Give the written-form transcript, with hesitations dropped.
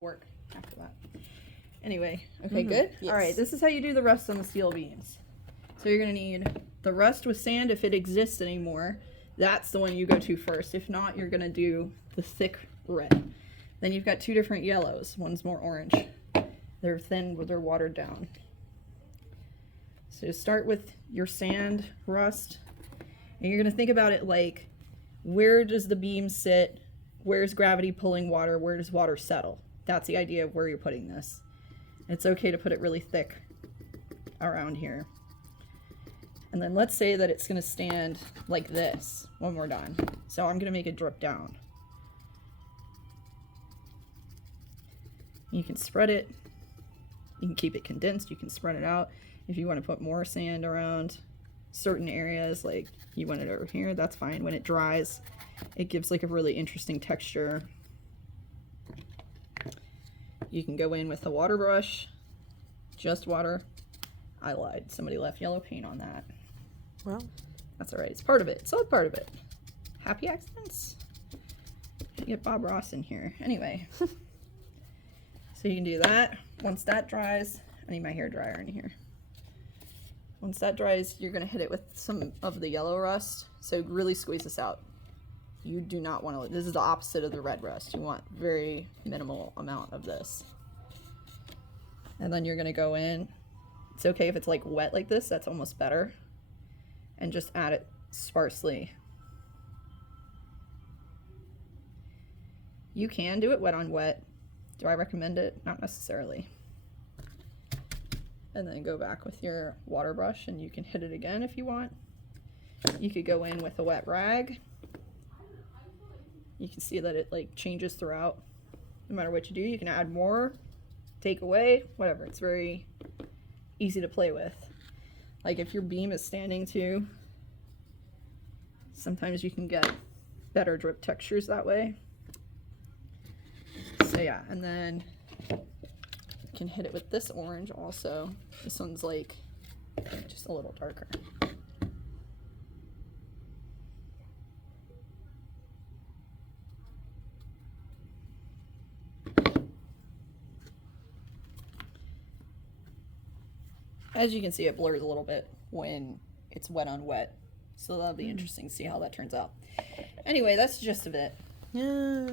work after that. Anyway, okay, good? Yes. All right, this is how you do the rust on the steel beams. So you're going to need the rust with sand if it exists anymore. That's the one you go to first. If not, you're going to do the thick red. Then you've got two different yellows. One's more orange. They're thin, but they're watered down. So start with your sand rust. And you're going to think about it like, where does the beam sit? Where's gravity pulling water? Where does water settle? That's the idea of where you're putting this. It's okay to put it really thick around here. And then let's say that it's going to stand like this when we're done. So I'm going to make it drip down. You can spread it. You can keep it condensed. You can spread it out. If you want to put more sand around certain areas, like you want it over here, that's fine. When it dries, it gives like a really interesting texture. You can go in with a water brush, just water. I lied. Somebody left yellow paint on that. Well, that's all right. It's part of it. It's all part of it. Happy accidents. Should get Bob Ross in here. Anyway. So you can do that. Once that dries, I need my hair dryer in here. Once that dries, you're going to hit it with some of the yellow rust. So really squeeze this out. You do not want to, this is the opposite of the red rust. You want very minimal amount of this. And then you're going to go in. It's okay if it's like wet like this, that's almost better. And just add it sparsely. You can do it wet on wet. Do I recommend it? Not necessarily. And then go back with your water brush and you can hit it again if you want. You could go in with a wet rag. You can see that it like changes throughout. No matter what you do, you can add more, take away, whatever. It's very easy to play with. Like if your beam is standing too, sometimes you can get better drip textures that way. So yeah, and then you can hit it with this orange also. This one's like just a little darker. As you can see, it blurs a little bit when it's wet on wet. So that'll be interesting to see how that turns out. Anyway, that's the gist of it. yeah.